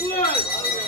Yeah.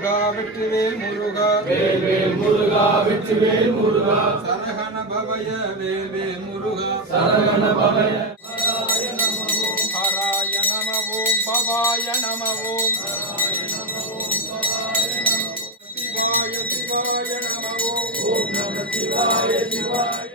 முருகா வெற்றிவேல் முருகா. வேல்வேல் முருகா வெற்றிவேல் முருகா சரகண பவய வேல்வேல் முருகா. சரவண பவய ஹராய நம ஓம் பவாய நம ஓம் சிவாய சிவாய நம ஓம் ஓம் நம சிவாய சிவாய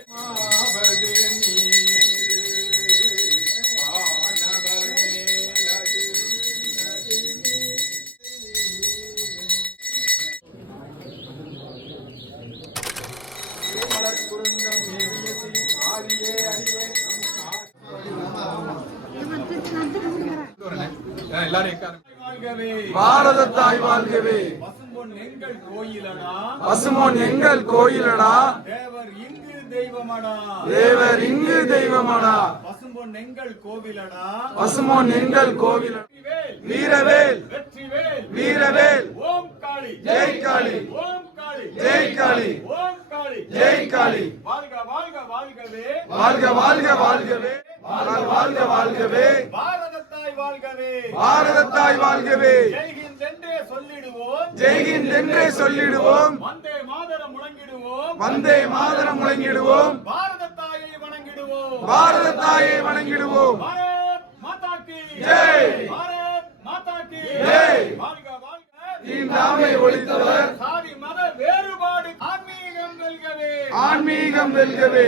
பாரத தாய் வாழ்கவே. பசும்பொன் எங்கள் கோயிலடா. பசுமோன் எங்கள் கோயிலடா. தேவர் இங்கு தெய்வமடா. தேவர் இங்கு தெய்வமடா. பசும்பொன் எங்கள் கோவிலடா. பசுமோன் எங்கள் கோவில் வீரவேல். வீரவேல். ஓம் காளி. ஜெய் காளி ஓம் காளி. ஜெய் காளி காளி ஜெய் காளி. வாழ்க வாழ்க வாழ்கவே. வாழ்க வாழ்க வாழ்கவே. வாழ்க வாழ்க வாழ்கவே. பாரத தாய் வாழ்கவே. பாரத தாய் வாழ்கவே ஜெய்ஹிந்த் என்றே சொல்லிடுவோம். ஜெய்ஹிந்த் என்றே சொல்லிடுவோம். வந்தே மாதரம் முழங்கிடுவோம். வந்தே மாதரம் முழங்கிடுவோம். பாரத தாயை வணங்கிடுவோம். பாரத தாயை வணங்கிடுவோம். பாரத் மாதா கி ஜெய். ஆன்மீகம் வெல்கவே